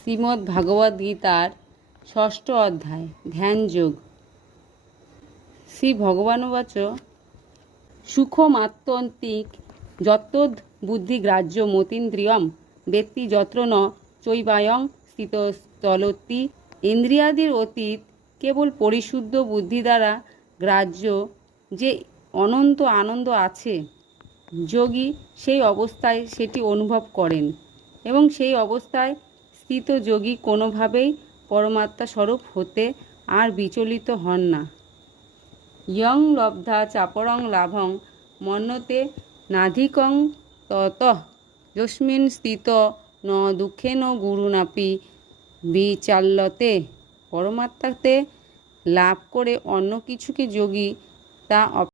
শ্রীমদ্ ভাগবত গীতার ৬ষ্ঠ অধ্যায় ধ্যান যোগ। শ্রী ভগবানুবাচ সুখমাত্যন্তিক যত্তদ বুদ্ধিগ্রাহ্য মতীন্দ্রিয়ম বেত্তি যত্র ন চৈবায়ং স্থিতস্তলতি। ইন্দ্রিয়াদির অতীত কেবল পরিশুদ্ধ বুদ্ধি দ্বারা গ্রাহ্য যে অনন্ত আনন্দ আছে, যোগী সেই অবস্থায় সেটি অনুভব করেন এবং সেই অবস্থায় স্থিত যোগী কোনোভাবেই পরমাত্মা স্বরূপ হতে আর বিচলিত হন না। ইয়ং লব্ধা চাপরং লাভং মন্যতে নাধিকং ততঃ যস্মিন স্থিত ন দুঃখেন গুরুনাপি বিচাল্যতে। পরমাত্মাতে লাভ করে অন্য কিছুকে যোগী তা